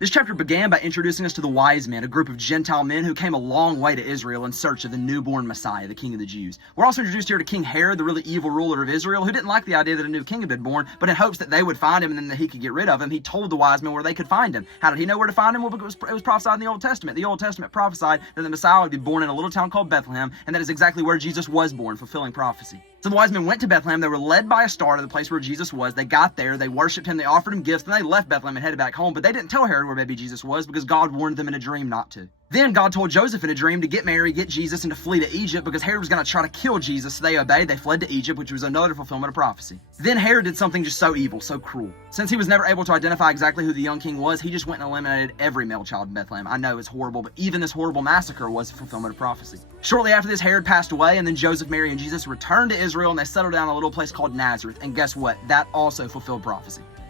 This chapter began by introducing us to the wise men, a group of Gentile men who came a long way to Israel in search of the newborn Messiah, the King of the Jews. We're also introduced here to King Herod, the really evil ruler of Israel, who didn't like the idea that a new king had been born, but in hopes that they would find him and then that he could get rid of him, he told the wise men where they could find him. How did he know where to find him? Well, because it was prophesied in the Old Testament. The Old Testament prophesied that the Messiah would be born in a little town called Bethlehem, and that is exactly where Jesus was born, fulfilling prophecy. So the wise men went to Bethlehem. They were led by a star to the place where Jesus was. They got there, they worshipped him, they offered him gifts, and they left Bethlehem and headed back home. But they didn't tell Herod where baby Jesus was because God warned them in a dream not to. Then God told Joseph in a dream to get Mary, get Jesus, and to flee to Egypt because Herod was going to try to kill Jesus. So they obeyed. They fled to Egypt, which was another fulfillment of prophecy. Then Herod did something just so evil, so cruel. Since he was never able to identify exactly who the young king was, he just went and eliminated every male child in Bethlehem. I know it's horrible, but even this horrible massacre was a fulfillment of prophecy. Shortly after this, Herod passed away, and then Joseph, Mary, and Jesus returned to Israel, and they settled down in a little place called Nazareth. And guess what? That also fulfilled prophecy.